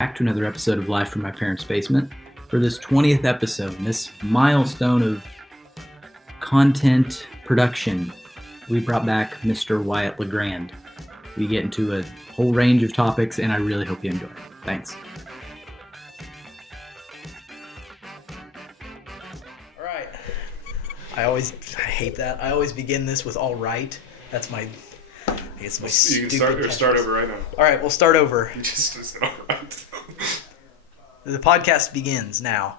Back to another episode of Live from My Parents' Basement. For this 20th episode, this milestone of content production, we brought back Mr. Wyatt LeGrand. We get into a whole range of topics, and I really hope you enjoy it. Thanks. All right. I hate that. I always begin this with all right. That's my... I guess my You can start over right now. All right, we'll start over. You just said all right. The podcast begins now.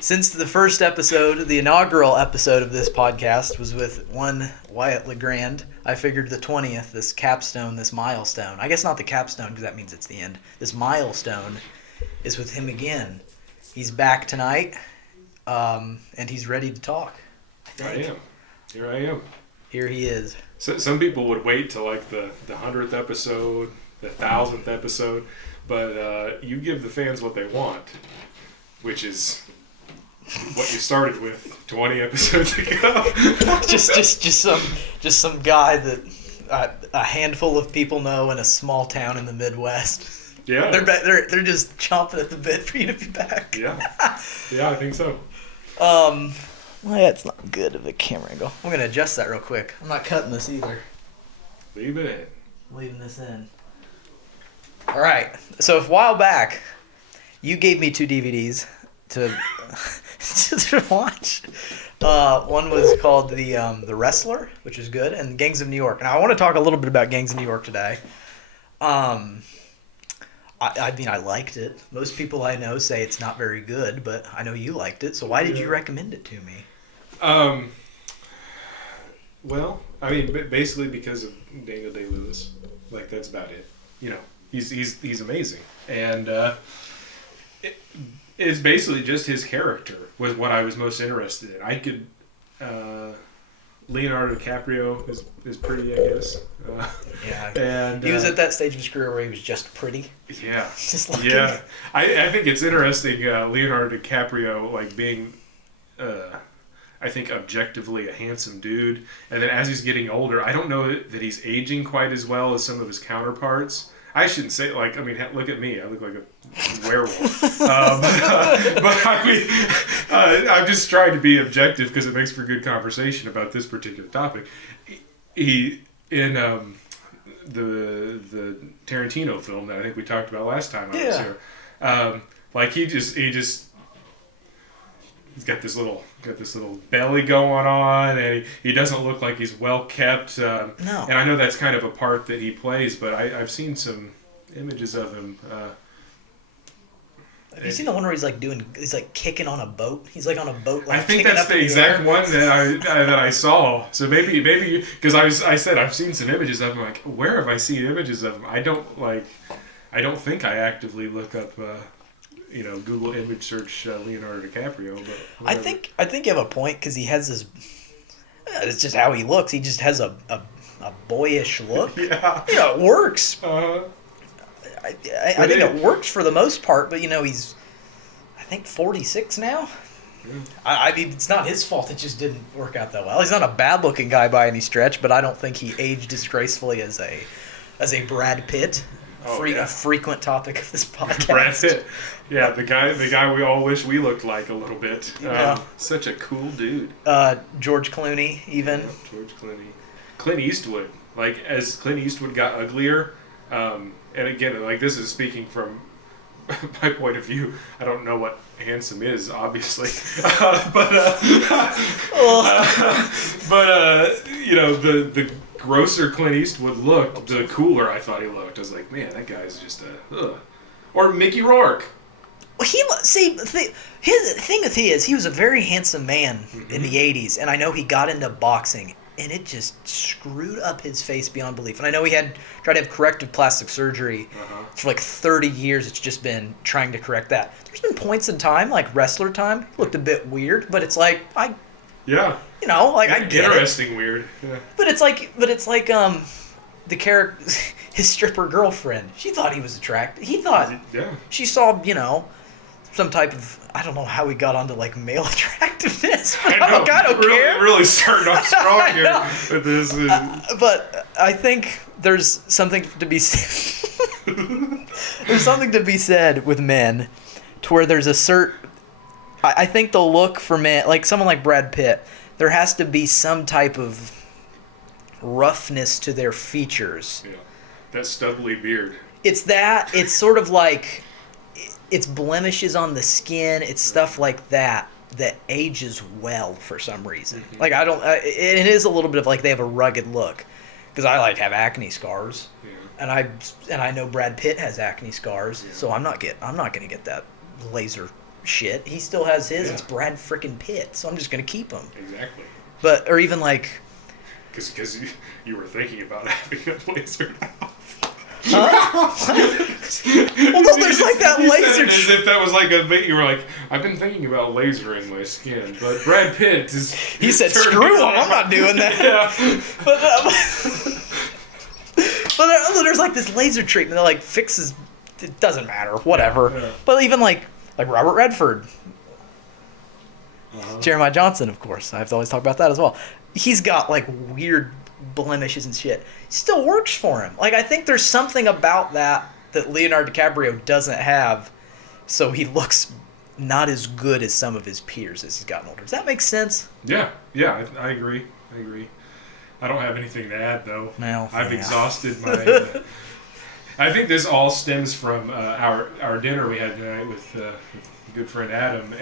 Since the first episode, the inaugural episode of this podcast was with one Wyatt LeGrand, I figured the 20th, this capstone, this milestone, I guess not the capstone because that means it's the end, this milestone is with him again. He's back tonight, and he's ready to talk. Here I am. Here he is. So, some people would wait till like the 100th episode, the 1000th episode, but you give the fans what they want, which is what you started with 20 episodes ago. just some guy that a handful of people know in a small town in the Midwest. Yeah, they're just chomping at the bit for you to be back. Yeah, I think so. Well, that's not good of a camera angle. I'm gonna adjust that real quick. I'm not cutting this either. Leave it in. Leaving this in. All right. So a while back, you gave me 2 DVDs to watch. One was called The Wrestler, which is good, and Gangs of New York. And I want to talk a little bit about Gangs of New York today. I mean, I liked it. Most people I know say it's not very good, but I know you liked it. So why did you recommend it to me? Well, I mean, basically because of Daniel Day-Lewis. Like, that's about it. You know, he's amazing. And it's basically just his character was what I was most interested in. I could... Leonardo Dicaprio is pretty, I guess. Yeah. And he was at that stage of his career where he was just pretty. Yeah. Just like yeah. I think it's interesting, Leonardo DiCaprio, like, being, I think, objectively a handsome dude. And then as he's getting older, I don't know that he's aging quite as well as some of his counterparts. I shouldn't say, like, I mean, look at me. I look like a werewolf. But I mean, I'm just trying to be objective because it makes for good conversation about this particular topic. He, in the Tarantino film that I think we talked about last time I was here, like, he's got this little belly going on, and he doesn't look like he's well kept. No. And I know that's kind of a part that he plays, but I've seen some images of him. Have you seen the one where he's like kicking on a boat? He's like on a boat. Like, I think that's the exact one that I saw. So maybe because I said I've seen some images of him. Like, where have I seen images of him? I don't think I actively look up. Google image search Leonardo DiCaprio, but whatever. I think you have a point because he has this. It's just how he looks. He just has a boyish look. Yeah, it works. I think it works for the most part, but he's I think 46 now. Yeah. I mean, it's not his fault. It just didn't work out that well. He's not a bad-looking guy by any stretch, but I don't think he aged disgracefully as a Brad Pitt. A frequent topic of this podcast. Brad Pitt. Yeah, the guy we all wish we looked like a little bit. Yeah. Such a cool dude. George Clooney, even. Yeah, George Clooney. Clint Eastwood. Like, as Clint Eastwood got uglier, and again, like, this is speaking from my point of view. I don't know what handsome is, obviously. The grosser Clint Eastwood looked, the cooler I thought he looked. I was like, man, that guy's just Or Mickey Rourke. Well, his thing with he was a very handsome man in the 80s, and I know he got into boxing, and it just screwed up his face beyond belief. And I know he had tried to have corrective plastic surgery for like 30 years. It's just been trying to correct that. There's been points in time, like wrestler time, looked a bit weird, but it's like I get interesting it. Weird. Yeah. But it's like the character, his stripper girlfriend. She thought he was attractive. He thought she saw some type of, I don't know how we got onto like male attractiveness. But I don't care. Really starting off strong here with this. But I think there's something to be said. There's something to be said with men to where there's a certain... I think the look for men, like someone like Brad Pitt, there has to be some type of roughness to their features. Yeah. That stubbly beard. It's that. It's sort of like... It's blemishes on the skin. It's stuff like that ages well for some reason. Mm-hmm. Like, I don't... it is a little bit of like they have a rugged look. Because I like have acne scars. Yeah. And I know Brad Pitt has acne scars, Yeah. so I'm not gonna get that laser shit. He still has his. Yeah. It's Brad frickin' Pitt, so I'm just gonna keep him. Exactly. But or even like, Because you were thinking about having a laser now. huh? Well, no, there's like that You laser. said it as if that was like you were like, I've been thinking about lasering my skin, but Brad Pitt is. He said, turning "Screw it him! on." I'm not doing that." Yeah. But there's like this laser treatment that like fixes. It doesn't matter, whatever. Yeah. But even like Robert Redford, Uh-huh. Jeremiah Johnson, of course. I have to always talk about that as well. He's got like weird blemishes and shit. Still works for him. Like I think there's something about that Leonardo DiCaprio doesn't have, so he looks not as good as some of his peers as he's gotten older. Does that make sense? Yeah, I agree. I don't have anything to add though. No, I've yeah. exhausted my. I think this all stems from our dinner we had tonight with good friend Adam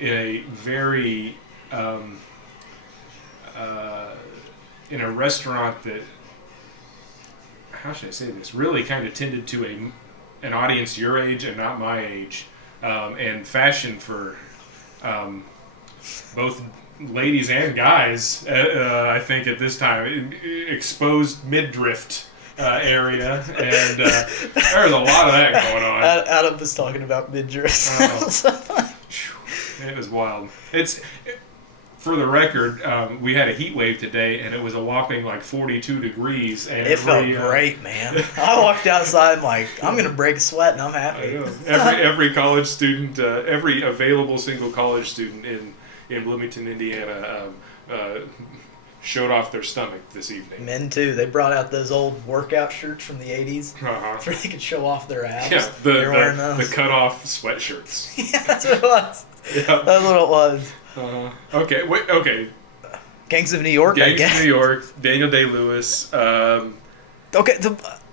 in a very in a restaurant that, how should I say this, really kind of tended to an audience your age and not my age, and fashion for both ladies and guys, I think at this time, exposed midriff area, and there's a lot of that going on. Adam was talking about midriff. It was wild. For the record, we had a heat wave today, and it was a whopping like 42 degrees. And It felt great, man. I walked outside, I'm like, I'm gonna break a sweat, and I'm I happy. know. Every college student, every available single college student in Bloomington, Indiana, showed off their stomach this evening. Men too. They brought out those old workout shirts from the '80s, Uh-huh. where they could show off their abs. Yeah, They were wearing the those. cut off sweatshirts. Yeah, that's what it was. Yeah. That's what it was. Okay. Wait. Okay. Gangs of New York, I Gangs guess. of New York. Daniel Day-Lewis. Okay,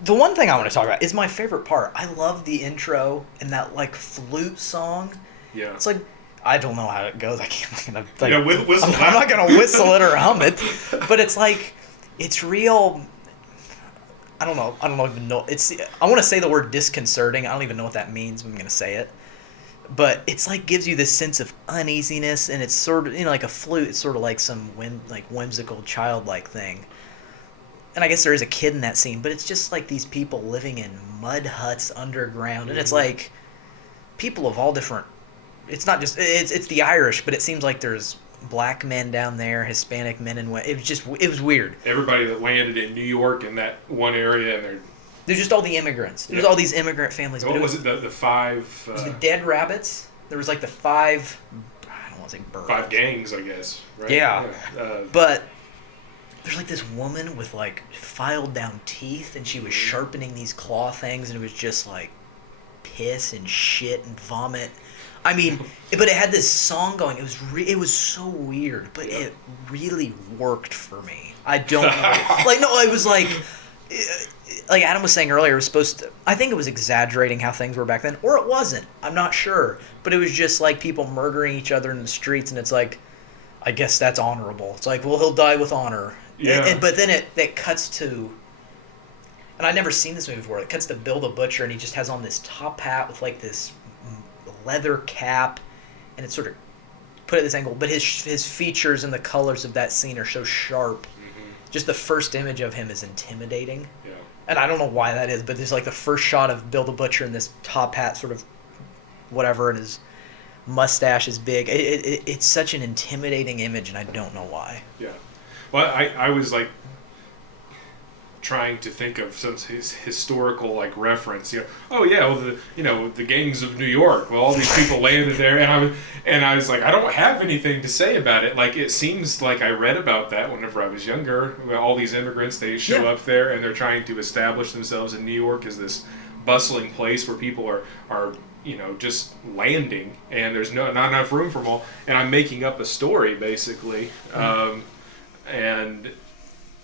the one thing I want to talk about is my favorite part. I love the intro and that like flute song. Yeah. It's like I don't know how it goes. I'm not gonna like, Yeah, whistle I'm not gonna whistle it or hum it, but it's like it's real. I don't know. I don't even know. I want to say the word disconcerting. I don't even know what that means. But I'm gonna say it. But it's like gives you this sense of uneasiness, and it's sort of like a flute. It's sort of like some whimsical childlike thing. And I guess there is a kid in that scene, but it's just like these people living in mud huts underground, and it's like people of all different. It's not just it's the Irish, but it seems like there's black men down there, Hispanic men, and it was weird. Everybody that landed in New York in that one area, and There's just all the immigrants. There's all these immigrant families. what was it? The five. It was the Dead Rabbits. There was like the five. I don't want to say birds. 5 gangs, I guess. Right? Yeah. Yeah. But there's like this woman with like filed down teeth, and she was sharpening these claw things, and it was just like piss and shit and vomit. I mean, but it had this song going. It was so weird, but it really worked for me. I don't know. Like no, it was like Adam was saying earlier, it was supposed to. I think it was exaggerating how things were back then, or it wasn't. I'm not sure, but it was just like people murdering each other in the streets, and it's like, I guess that's honorable. It's like, well, he'll die with honor. Yeah. But then it cuts to, and I'd never seen this movie before. It cuts to Bill the Butcher, and he just has on this top hat with like this leather cap, and it's sort of put at this angle. But his features and the colors of that scene are so sharp. Mm-hmm. Just the first image of him is intimidating. Yeah. And I don't know why that is, but there's like the first shot of Bill the Butcher in this top hat, sort of whatever, and his mustache is big. It's such an intimidating image, and I don't know why. Yeah. Well, I was like trying to think of some historical like reference. Oh yeah, well the gangs of New York. Well, all these people landed there, and I was like, I don't have anything to say about it. Like it seems like I read about that whenever I was younger. All these immigrants, they show up there and they're trying to establish themselves in New York as this bustling place where people are just landing, and there's not enough room for them all, and I'm making up a story basically, and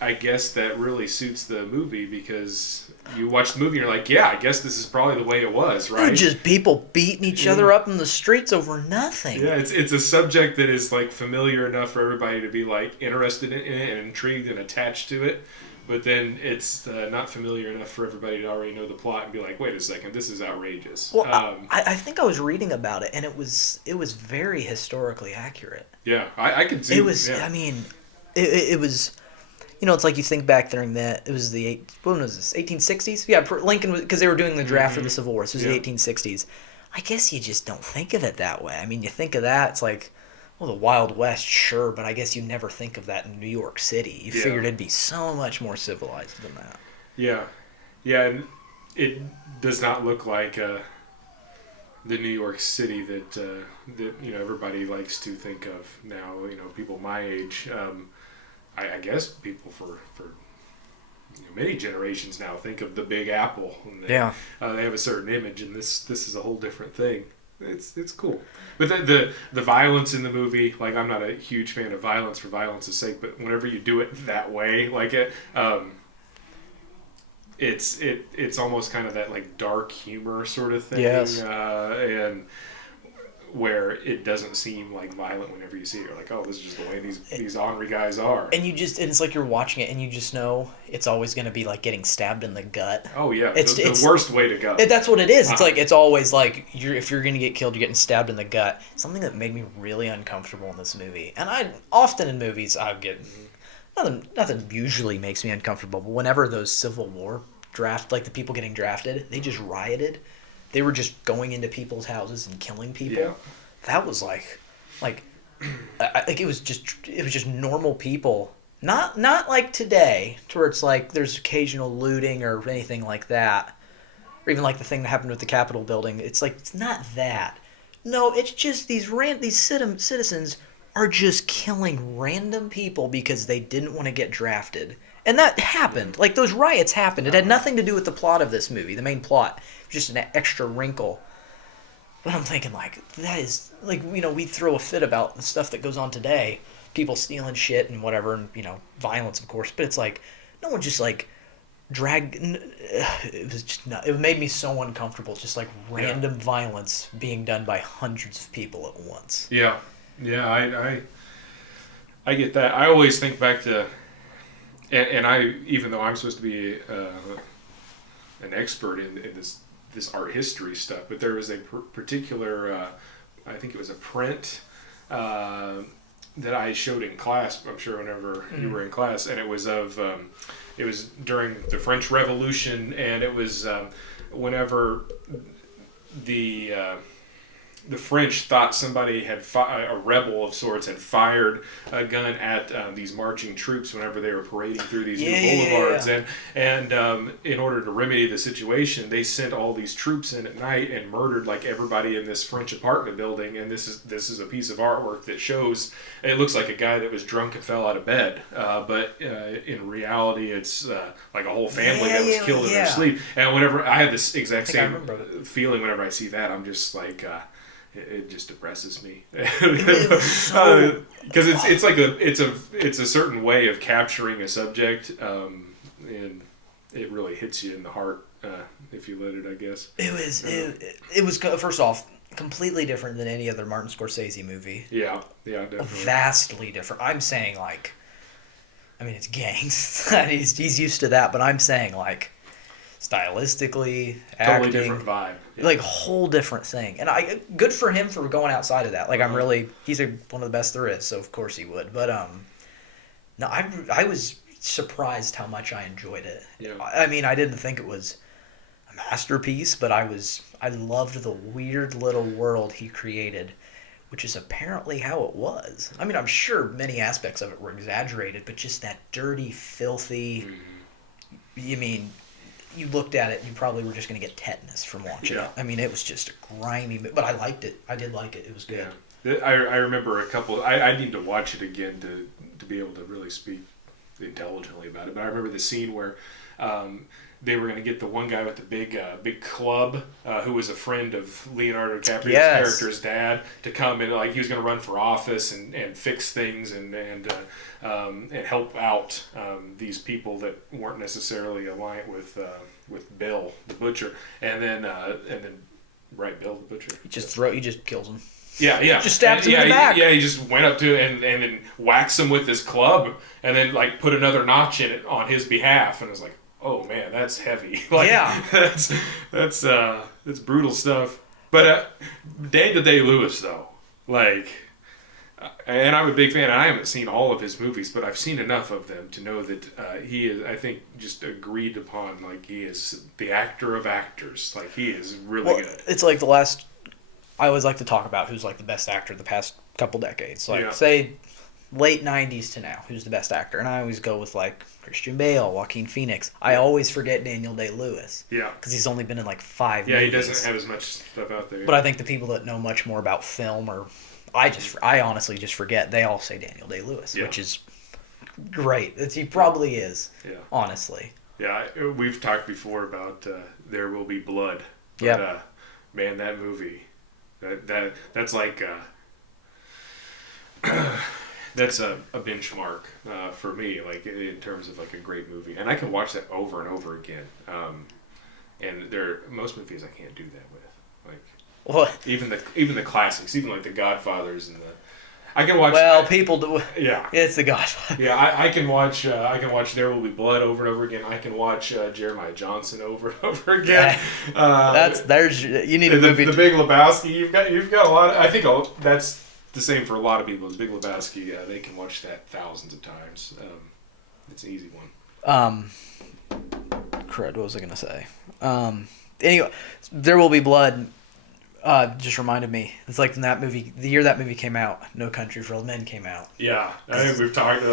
I guess that really suits the movie, because you watch the movie and you're like, yeah, I guess this is probably the way it was, right? Just people beating each other up in the streets over nothing. Yeah, it's a subject that is like familiar enough for everybody to be like interested in it and intrigued and attached to it. But then it's not familiar enough for everybody to already know the plot and be like, wait a second, this is outrageous. Well, I think I was reading about it, and it was very historically accurate. Yeah, I could see. It was. Yeah. I mean, it was. It's like you think back during that. It was when was this? 1860s. Yeah, Lincoln, because they were doing the draft of the Civil War. So it was the 1860s. I guess you just don't think of it that way. I mean, you think of that, it's like, well, the Wild West, sure, but I guess you never think of that in New York City. You figured it'd be so much more civilized than that. Yeah. Yeah, and it does not look like the New York City that everybody likes to think of now, people my age. I guess people for many generations now think of the Big Apple. And they have a certain image, and this is a whole different thing. It's cool, but the violence in the movie, like, I'm not a huge fan of violence for violence's sake, but whenever you do it that way, like it's almost kind of that like dark humor sort of thing, and where it doesn't seem like violent whenever you see it. You're like, oh, this is just the way these ornery guys are. And it's like you're watching it and you just know it's always going to be like getting stabbed in the gut. Oh, yeah. It's the worst way to go. That's what it is. It's like, it's always like, if you're going to get killed, you're getting stabbed in the gut. Something that made me really uncomfortable in this movie. And often in movies, I get, nothing usually makes me uncomfortable, but whenever those Civil War like the people getting drafted, they just rioted. They were just going into people's houses and killing people. Yeah. That was like it was just normal people. Not like today, to where it's like there's occasional looting or anything like that, or even like the thing that happened with the Capitol building. It's like, it's not that. No, it's just these citizens are just killing random people because they didn't want to get drafted. And that happened. Like, those riots happened. It had nothing to do with the plot of this movie, the main plot. It was just an extra wrinkle. But I'm thinking, like, that is, like, we throw a fit about the stuff that goes on today. People stealing shit and whatever, and, violence, of course. But it's like, no one just, like, it was just not, it made me so uncomfortable, just, like, random violence being done by hundreds of people at once. Yeah. Yeah, I get that. I always think back to... And I, even though I'm supposed to be an expert in this art history stuff, but there was a particular, I think it was a print that I showed in class. I'm sure whenever you were in class, and it was it was during the French Revolution, and it was whenever the French thought somebody had a rebel of sorts had fired a gun at these marching troops whenever they were parading through these new boulevards, and in order to remedy the situation, they sent all these troops in at night and murdered like everybody in this French apartment building. And this is a piece of artwork that shows, it looks like a guy that was drunk and fell out of bed, but in reality it's like a whole family that was killed in their sleep. And whenever I had this exact same feeling whenever I see that, I'm just like. It just depresses me because it's a certain way of capturing a subject, and it really hits you in the heart if you let it, I guess. It was first off completely different than any other Martin Scorsese movie. Yeah, definitely. Vastly different. I'm saying, like, I mean, it's gangs. he's used to that, but I'm saying, like, stylistically, acting, totally different vibe. Yeah. Like, whole different thing. And good for him for going outside of that. Like, he's one of the best there is, so of course he would. But no, I was surprised how much I enjoyed it. Yeah. I mean, I didn't think it was a masterpiece, but I loved the weird little world he created, which is apparently how it was. I mean, I'm sure many aspects of it were exaggerated, but just that dirty, filthy. You mean, you looked at it and you probably were just going to get tetanus from watching it. I mean, it was just a grimy, but I liked it. I did like it. It was good. Yeah. I remember a couple. I need to watch it again to be able to really speak intelligently about it. But I remember the scene where They were going to get the one guy with the big club, who was a friend of Leonardo Dicaprio's Yes. character's dad, to come and he was going to run for office and fix things and help out these people that weren't necessarily aligned with Bill the butcher, and then right, Bill the butcher. He just kills him. Yeah. Just stabs him in the back. He just went up to it and then whacks him with his club, and then put another notch in it on his behalf, and it was like, oh man, that's heavy. That's brutal stuff. But Daniel Day-Lewis though, and I'm a big fan. I haven't seen all of his movies, but I've seen enough of them to know that he is, I think, just agreed upon. He is the actor of actors. He is really good. It's I always like to talk about who's the best actor of the past couple decades. Say late 90s to now, who's the best actor? And I always go with Christian Bale, Joaquin Phoenix. I always forget Daniel Day-Lewis. Yeah. Because he's only been in 5 movies. Yeah, he doesn't have as much stuff out there. But I think the people that know much more about film, I honestly just forget, they all say Daniel Day-Lewis, which is great. He probably is, honestly. Yeah, we've talked before about There Will Be Blood. But, yeah. Man, that movie, that's that's a benchmark for me, in terms of a great movie, and I can watch that over and over again. And most movies I can't do that with, what? Even the classics, even the Godfathers and I can watch. Well, people do. Yeah, it's the Godfather. Yeah, I can watch. There Will Be Blood over and over again. I can watch Jeremiah Johnson over and over again. You need a movie. The Big Lebowski. You've got a lot. I think that's the same for a lot of people. The Big Lebowski. They can watch that thousands of times. It's an easy one. Crud. What was I gonna say? Anyway, There Will Be Blood. Just reminded me. It's in that movie, the year that movie came out, No Country for Old Men came out. Yeah, I think we've talked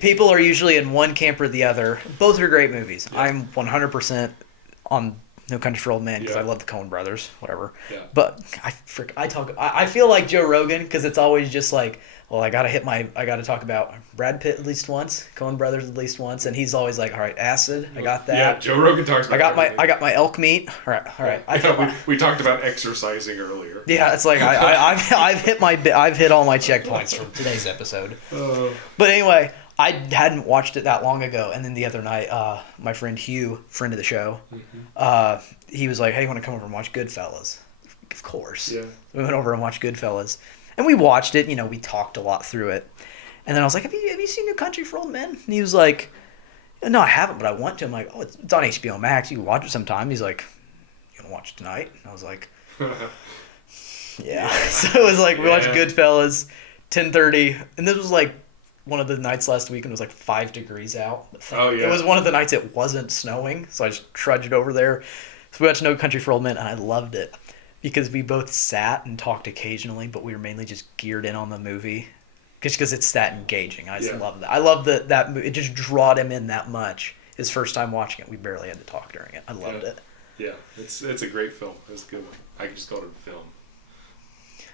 people are usually in one camp or the other. Both are great movies. Yeah. I'm 100% on No Country for Old Men because I love the Coen Brothers, whatever. Yeah. But I feel like Joe Rogan because it's always just I gotta talk about Brad Pitt at least once, Coen Brothers at least once, and he's always all right, acid, I got that. Yeah, Joe Rogan talks about I got my elk meat. All right. We talked about exercising earlier. Yeah, it's I've hit all my checkpoints from today's episode. But anyway, I hadn't watched it that long ago, and then the other night, my friend Hugh, friend of the show, he was like, "Hey, you want to come over and watch Goodfellas?" Of course. Yeah. We went over and watched Goodfellas. And we watched it, we talked a lot through it. And then I was like, have you seen No Country for Old Men? And he was like, no, I haven't, but I want to. I'm like, oh, it's on HBO Max. You can watch it sometime. He's like, you want to watch it tonight? And I was like, yeah. So it was we watched Goodfellas, 10:30. And this was one of the nights last week, and it was 5 degrees out. Oh, yeah. It was one of the nights it wasn't snowing, so I just trudged over there. So we watched No Country for Old Men, and I loved it. Because we both sat and talked occasionally, but we were mainly just geared in on the movie. Just because it's that engaging. I just love that. I love that movie. It just drawed him in that much. His first time watching it, we barely had to talk during it. I loved it. Yeah, it's a great film. It's a good one. I can just call it a film.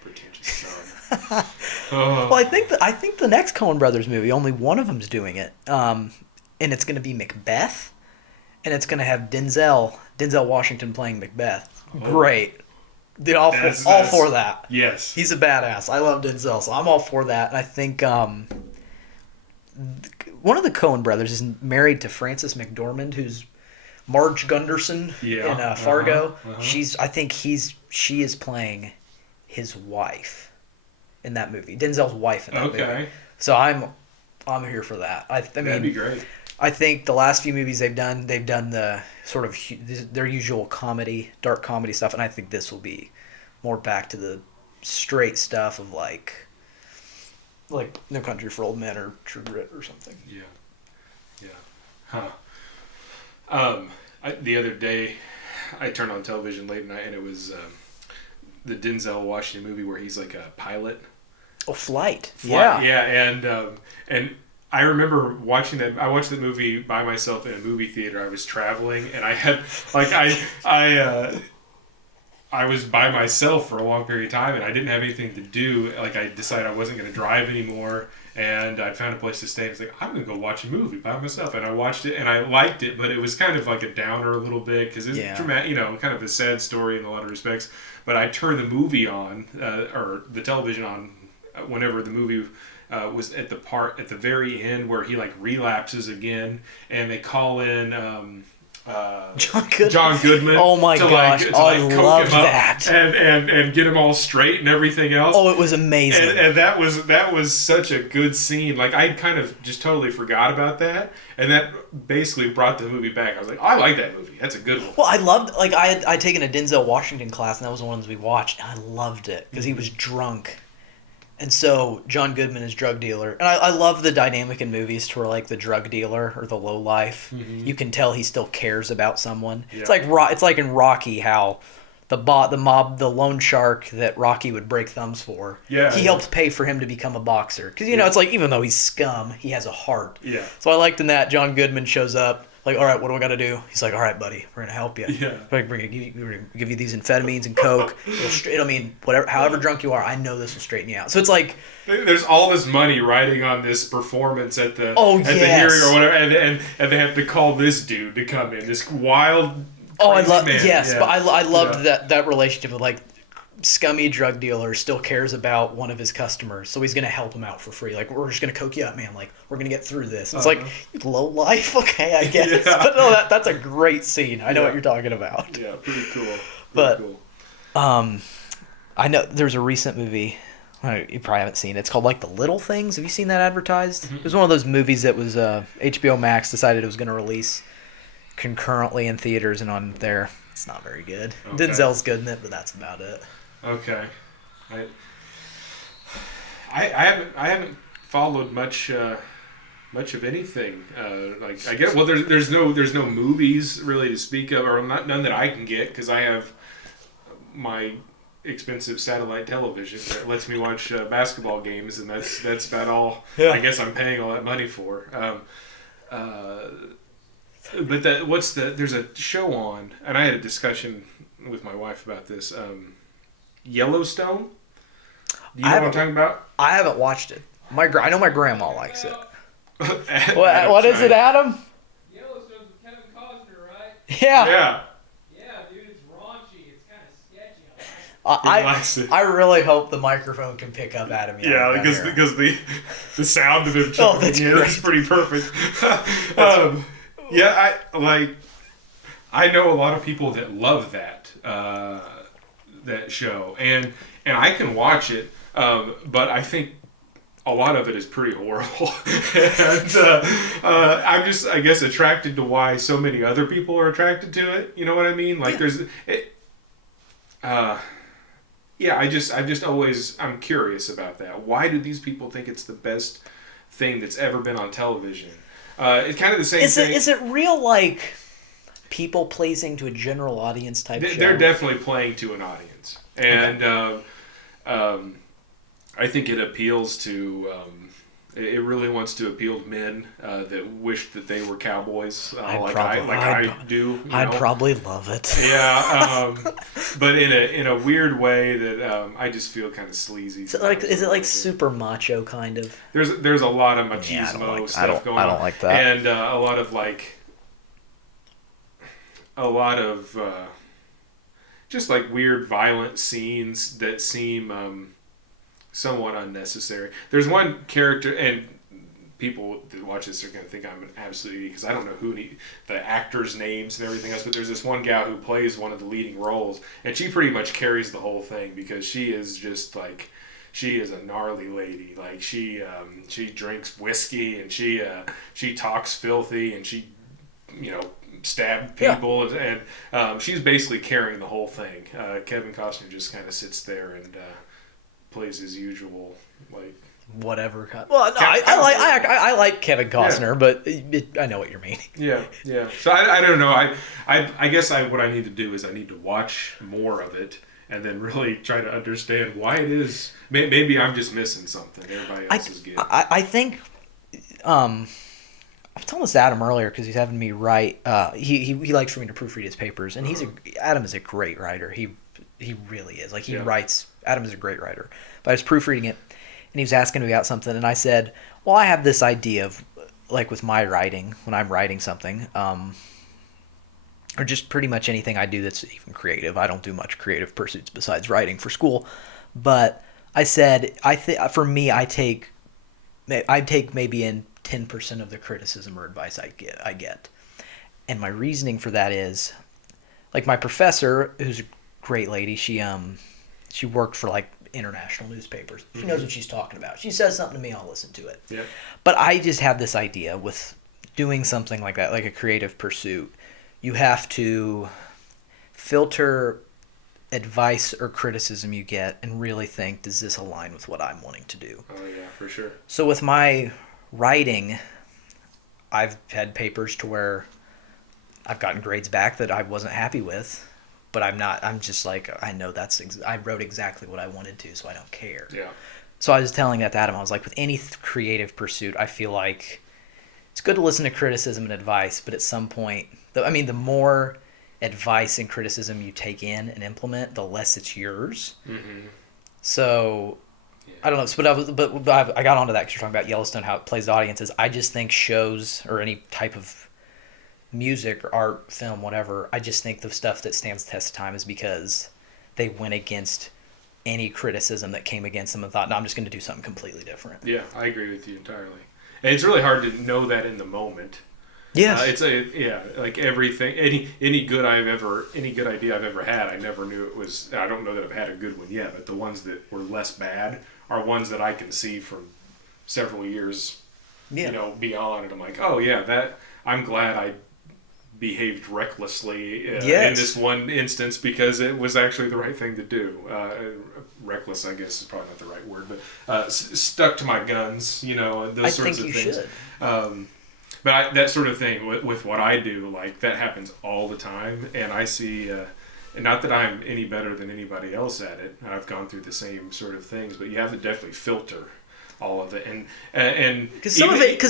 Pretentious. Sorry. Well, I think the next Coen Brothers movie, only one of them's doing it. And it's going to be Macbeth. And it's going to have Denzel Washington playing Macbeth. Great. Dude, all for that. Yes. He's a badass. I love Denzel, so I'm all for that. And I think one of the Coen brothers is married to Frances McDormand, who's Marge Gunderson in Fargo. I think she is playing his wife in that movie. Denzel's wife in that movie. So I'm here for that. I mean, that'd be great. I think the last few movies they've done the sort of their usual comedy, dark comedy stuff, and I think this will be more back to the straight stuff of No Country for Old Men or True Grit or something. Yeah. Huh. The other day, I turned on television late at night, and it was the Denzel Washington movie where he's a pilot. Oh, Flight. Yeah, and I remember watching that. I watched the movie by myself in a movie theater. I was traveling, and I had I was by myself for a long period of time, and I didn't have anything to do. I decided I wasn't going to drive anymore, and I found a place to stay. And it's like, I'm gonna go watch a movie by myself, and I watched it, and I liked it, but it was kind of like a downer a little bit because it's dramatic, kind of a sad story in a lot of respects. But I turned the movie on, or the television on, whenever the movie was at the very end where he like relapses again, and they call in. John Goodman. Oh my gosh, I love that. And get him all straight and everything else. Oh, it was amazing. And that was such a good scene. Like, I kind of just totally forgot about that, and that basically brought the movie back. I was like, I like that movie. That's a good one. Well, I loved, like, I'd taken a Denzel Washington class, and that was the ones we watched, and I loved it because he was drunk. And so John Goodman is drug dealer. And I love the dynamic in movies to where, like, the drug dealer or the lowlife, you can tell he still cares about someone. Yeah. It's like in Rocky how the loan shark that Rocky would break thumbs for, he helped pay for him to become a boxer. Because, it's like, even though he's scum, he has a heart. Yeah. So I liked in that John Goodman shows up. Like, all right, what do I got to do? He's like, all right, buddy, we're going to help you. Yeah. We're going to give you these amphetamines and coke. However drunk you are, I know this will straighten you out. So it's like... There's all this money riding on this performance at the hearing or whatever, and they have to call this dude to come in, this wild, crazy man. Yes, yeah. But I loved that relationship of, like, scummy drug dealer still cares about one of his customers, so he's going to help him out for free. Like, we're just going to coke you up, man. Like, we're going to get through this. It's like, low life? Okay, I guess. Yeah. But no, that's a great scene. I know what you're talking about. Yeah, pretty cool. I know there's a recent movie, you probably haven't seen it. It's called, like, The Little Things. Have you seen that advertised? Mm-hmm. It was one of those movies that was HBO Max decided it was going to release concurrently in theaters and on there. It's not very good. Okay. Denzel's good in it, but that's about it. Okay, I haven't followed much of anything. Like, I get, well, there's no movies really to speak of, or none that I can get because I have my expensive satellite television that lets me watch basketball games, and that's about all. Yeah. I guess I'm paying all that money for. But there's a show on, and I had a discussion with my wife about this. Yellowstone? Do you know what I'm talking about? I haven't watched it. I know my grandma likes it. What is it, Adam? Yellowstone's with Kevin Costner, right? Yeah. Yeah. Yeah, dude, it's raunchy. It's kind of sketchy. I really hope the microphone can pick up Adam. Yeah, because the sound of him chuckling is pretty perfect. I know a lot of people that love that show, and I can watch it, but I think a lot of it is pretty horrible, and I'm just, I guess, attracted to why so many other people are attracted to it. You know what I mean? Like, I'm curious about that. Why do these people think it's the best thing that's ever been on television? It's kind of the same thing. Is it real, like, people pleasing to a general audience type show? They're definitely playing to an audience. And I think it appeals to... it really wants to appeal to men that wish that they were cowboys, I do. I'd probably love it. Yeah, but in a weird way that I just feel kind of sleazy. So, like, is it like super macho kind of? There's a lot of machismo stuff going on. I don't like that. And a lot of just like weird violent scenes that seem somewhat unnecessary. There's one character, and people that watch this are going to think I'm an absolute idiot because I don't know the actors' names and everything else, but there's this one gal who plays one of the leading roles, and she pretty much carries the whole thing because she is just like, she is a gnarly lady. Like, she drinks whiskey, and she talks filthy, and she, stabbed people, and she's basically carrying the whole thing. Kevin Costner just kind of sits there and plays his usual, like, whatever. Well, no, I like Kevin Costner, but I know what you're meaning. Yeah. So I don't know. I guess what I need to do is I need to watch more of it and then really try to understand why it is. Maybe I'm just missing something. Everybody else is getting. I think. I was telling this to Adam earlier because he's having me write. He likes for me to proofread his papers, and Adam is a great writer. He really is. Like, he writes. Adam is a great writer. But I was proofreading it, and he was asking me about something, and I said, well, I have this idea of, like, with my writing, when I'm writing something, or just pretty much anything I do that's even creative. I don't do much creative pursuits besides writing for school, but I said, for me, I take maybe in 10% of the criticism or advice I get. And my reasoning for that is, like, my professor, who's a great lady, she worked for, like, international newspapers. She knows what she's talking about. She says something to me, I'll listen to it. Yeah. But I just have this idea with doing something like that, like a creative pursuit, you have to filter advice or criticism you get and really think, does this align with what I'm wanting to do? Oh, yeah, for sure. So with my writing, I've had papers to where I've gotten grades back that I wasn't happy with, but I'm just like, I know I wrote exactly what I wanted to, so I don't care. Yeah. So I was telling that to Adam, I was like, with any creative pursuit, I feel like it's good to listen to criticism and advice, but at some point, the more advice and criticism you take in and implement, the less it's yours. Mm-hmm. So, yeah. I don't know, but I got onto that because you're talking about Yellowstone, how it plays to audiences. I just think shows or any type of music or art, film, whatever, I just think the stuff that stands the test of time is because they went against any criticism that came against them and thought, no, I'm just going to do something completely different. Yeah, I agree with you entirely. And it's really hard to know that in the moment. Yes. Like everything, any good idea I've ever had, I never knew it was. I don't know that I've had a good one yet, but the ones that were less bad are ones that I can see from several years, beyond. And I'm like, oh yeah, I'm glad I behaved recklessly in this one instance because it was actually the right thing to do. Reckless, I guess, is probably not the right word, but stuck to my guns, those sorts of things. I think you should. But that sort of thing with what I do, like that happens all the time, and I see, and not that I'm any better than anybody else at it. I've gone through the same sort of things, but you have to definitely filter all of it, and because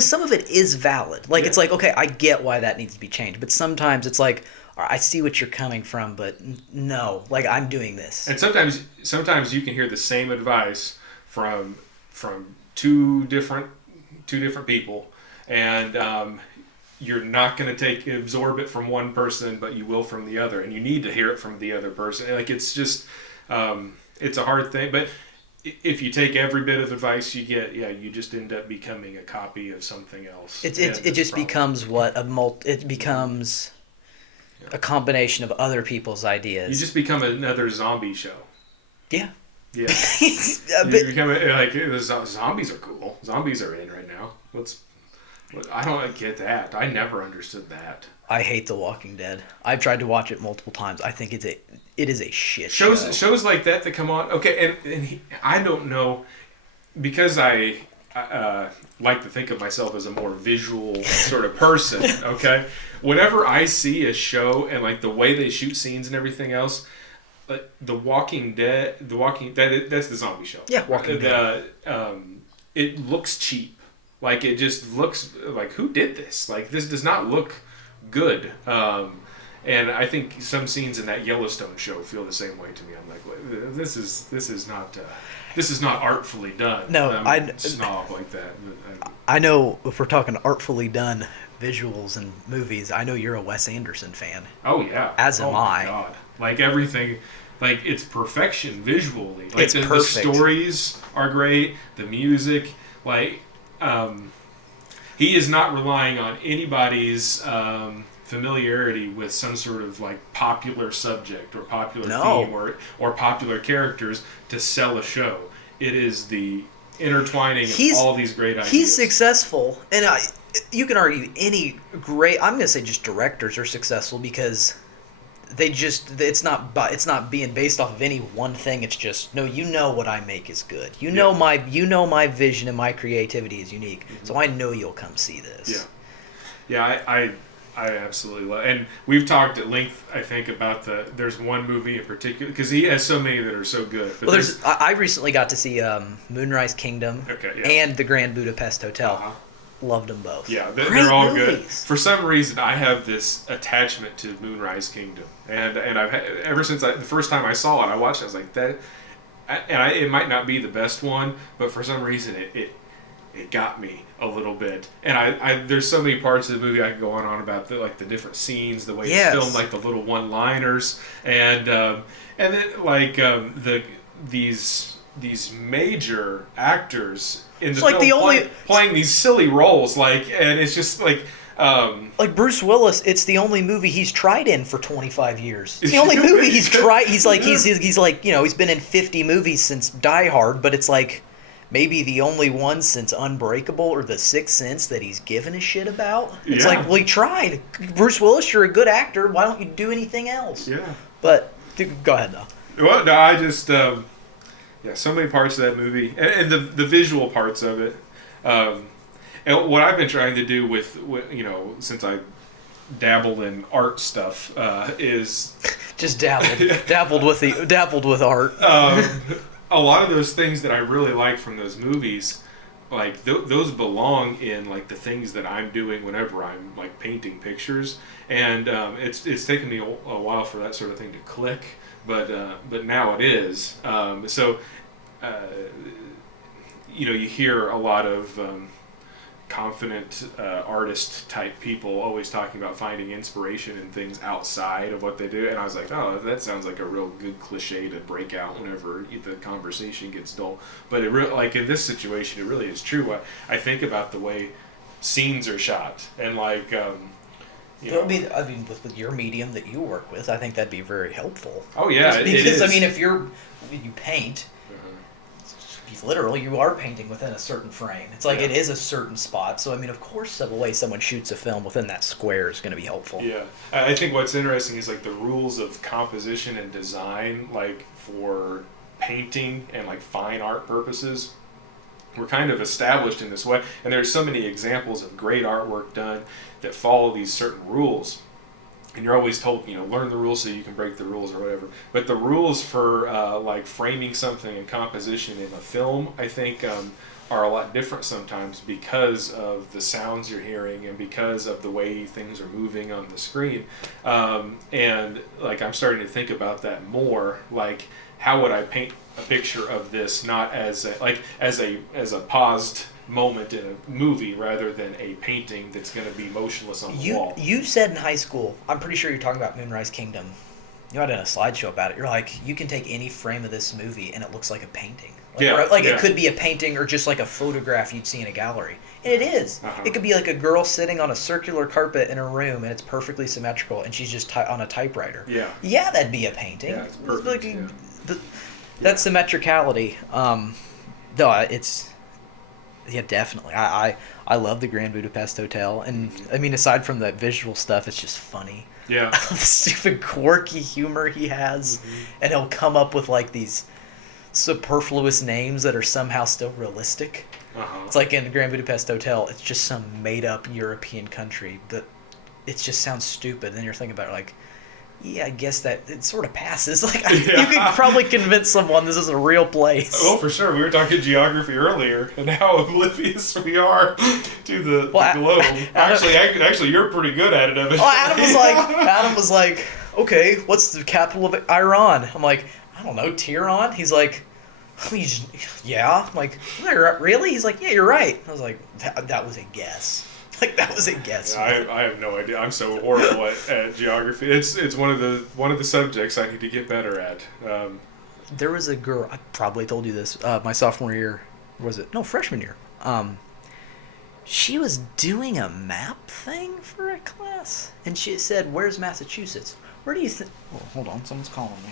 some of it is valid. Like, it's like, okay, I get why that needs to be changed, but sometimes it's like, all right, I see what you're coming from, but no, like, I'm doing this. And sometimes you can hear the same advice from two different people. And you're not going to absorb it from one person, but you will from the other, and you need to hear it from the other person. Like, it's just, it's a hard thing. But if you take every bit of advice you get, you just end up becoming a copy of something else. It just becomes a combination of other people's ideas. You just become another zombie show. Yeah. Yeah. You become zombies are cool. Zombies are in right now. I don't get that. I never understood that. I hate The Walking Dead. I've tried to watch it multiple times. I think it is a shit shows like that come on. Okay, and I don't know, because I like to think of myself as a more visual sort of person. Okay, whenever I see a show and like the way they shoot scenes and everything else, like The Walking Dead, that's the zombie show. Yeah, Walking Dead. It looks cheap. Like, it just looks like, who did this? Like, this does not look good. And I think some scenes in that Yellowstone show feel the same way to me. I'm like, this is not artfully done. No, I'm a snob like that. I know if we're talking artfully done visuals and movies, I know you're a Wes Anderson fan. Oh yeah, as am I. My God, like everything. Like, it's perfection visually. Like, it's perfect. The stories are great. The music, like. He is not relying on anybody's familiarity with some sort of like popular subject or popular theme or popular characters to sell a show. It is the intertwining of all these great ideas. He's successful, and you can argue any great. I'm going to say just directors are successful because it's not being based off of any one thing. It's just, no, what I make is good. Know my vision and my creativity is unique. Mm-hmm. So I know you'll come see this. Yeah. I absolutely love, and we've talked at length, I think, about there's one movie in particular, because he has so many that are so good. But I recently got to see Moonrise Kingdom and The Grand Budapest Hotel. Uh-huh. Loved them both. Yeah, they're all good. For some reason, I have this attachment to Moonrise Kingdom, and I've had, ever since the first time I saw it, I watched it. I was like, it might not be the best one, but for some reason it got me a little bit. And I there's so many parts of the movie I could go on about the different scenes, the way it's filmed, like the little one-liners, and then these major actors in the film playing these silly roles, and it's just like Bruce Willis, it's the only movie he's tried in for 25 years. It's the only movie he's tried. He's like he's been in 50 movies since Die Hard, but it's like maybe the only one since Unbreakable or The Sixth Sense that he's given a shit about. It's like, well, he tried. Bruce Willis, you're a good actor. Why don't you do anything else? Yeah. But go ahead though. Well, no, I just so many parts of that movie, and the visual parts of it. And what I've been trying to do with since I dabbled in art stuff is just dabbled with art. A lot of those things that I really like from those movies, like those belong in like the things that I'm doing whenever I'm like painting pictures, and it's taken me a while for that sort of thing to click, but now it is. You hear a lot of confident artist type people always talking about finding inspiration in things outside of what they do, and I was like, oh, that sounds like a real good cliche to break out whenever the conversation gets dull. But it really, like in this situation, it really is true. I think about the way scenes are shot, and like with your medium that you work with, I think that'd be very helpful. Oh yeah, because it is. I mean, if you paint. Literally, you are painting within a certain frame. It's like it is a certain spot. So, I mean, of course, the way someone shoots a film within that square is going to be helpful. Yeah. I think what's interesting is, like, the rules of composition and design, like, for painting and, like, fine art purposes were kind of established in this way. And there's so many examples of great artwork done that follow these certain rules. And you're always told, learn the rules so you can break the rules or whatever. But the rules for like framing something in composition in a film, I think, are a lot different sometimes because of the sounds you're hearing and because of the way things are moving on the screen. And like I'm starting to think about that more. Like, how would I paint a picture of this not as a paused moment in a movie rather than a painting that's going to be motionless on the wall. You said in high school, I'm pretty sure you're talking about Moonrise Kingdom. I did a slideshow about it. You're like, you can take any frame of this movie and it looks like a painting. It could be a painting or just like a photograph you'd see in a gallery. And it is. Uh-huh. It could be like a girl sitting on a circular carpet in a room and it's perfitely symmetrical and she's just on a typewriter. Yeah. Yeah, that'd be a painting. Yeah, it's perfect. That symmetricality. Yeah, definitely. I love the Grand Budapest Hotel, and I mean, aside from that visual stuff, it's just funny. Yeah. I love the stupid quirky humor he has, and he'll come up with like these superfluous names that are somehow still realistic. Uh-huh. It's like in the Grand Budapest Hotel, it's just some made-up European country, but it just sounds stupid. And then you're thinking about it like, yeah, I guess that it sort of passes. Like, you could probably convince someone this is a real place. Oh, for sure. We were talking geography earlier, and how oblivious we are to the globe. Actually, you're pretty good at it. Adam was like, okay, what's the capital of Iran? I'm like, I don't know, Tehran. He's like, yeah. I'm like, really? He's like, yeah, you're right. I was like, that was a guess. Like, that was a guess. Yeah, I have no idea. I'm so horrible at geography. It's one of the subjects I need to get better at. There was a girl, I probably told you this, my sophomore year, was it? No, freshman year. She was doing a map thing for a class, and she said, "Where's Massachusetts? Where do you think?" Oh, hold on, someone's calling me.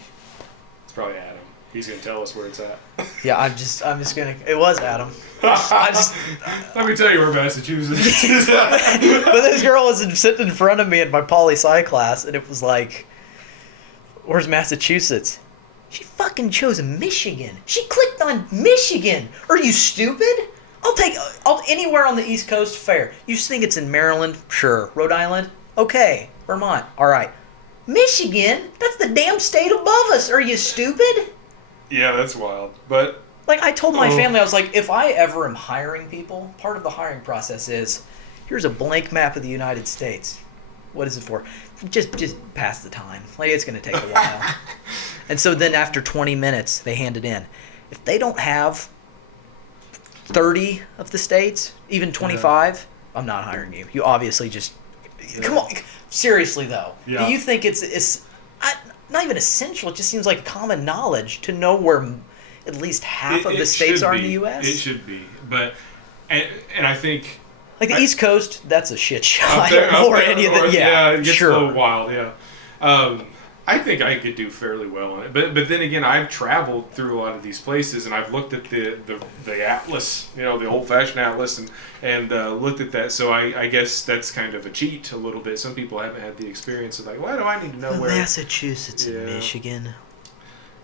It's probably Adam. He's gonna tell us where it's at. Yeah, I'm just gonna. It was Adam. Let me tell you where Massachusetts is. But this girl was sitting in front of me in my poli-sci class, and it was like, "Where's Massachusetts?" She fucking chose Michigan. She clicked on Michigan. Are you stupid? I'll anywhere on the East Coast, fair. You think it's in Maryland? Sure. Rhode Island? Okay. Vermont? All right. Michigan? That's the damn state above us. Are you stupid? Yeah, that's wild. But like, I told my family, I was like, if I ever am hiring people, part of the hiring process is, here's a blank map of the United States. What is it for? Just pass the time. Like, it's going to take a while. And so then after 20 minutes, they hand it in. If they don't have 30 of the states, even 25, I'm not hiring you. You obviously just... Come on. Seriously, though. Yeah. Do you think it's not even essential? It just seems like common knowledge to know where at least half of the states are in the U.S.? It should be. But... And I think... Like the East Coast, that's a shit show. Up there, Yeah, it gets sure. a little wild, yeah. I think I could do fairly well on it. But then again, I've traveled through a lot of these places, and I've looked at the atlas, the old-fashioned atlas, and looked at that. So I guess that's kind of a cheat a little bit. Some people haven't had the experience of like, why do I need to know where... Massachusetts and Michigan.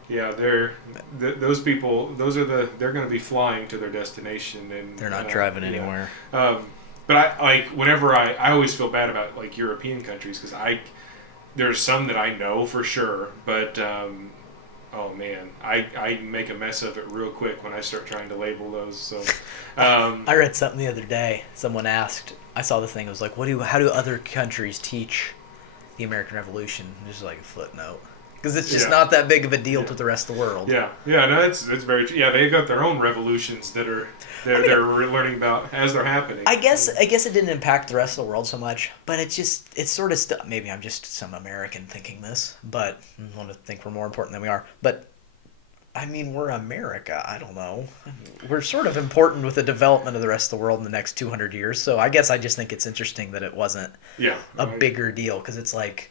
Yeah, those people. They're going to be flying to their destination, and they're not driving anywhere. But whenever I always feel bad about like European countries because there's some that I know for sure, but oh man, I make a mess of it real quick when I start trying to label those. So I read something the other day. Someone asked. I saw the thing. It was like, how do other countries teach the American Revolution? Just like a footnote. Because it's just not that big of a deal to the rest of the world. Yeah, no, it's very true. Yeah, they've got their own revolutions that they're learning about as they're happening. I guess it didn't impact the rest of the world so much, but it's sort of maybe I'm just some American thinking this, but I want to think we're more important than we are. But I mean, we're America. I don't know. We're sort of important with the development of the rest of the world in the next 200 years. So I guess I just think it's interesting that it wasn't a bigger deal because it's like.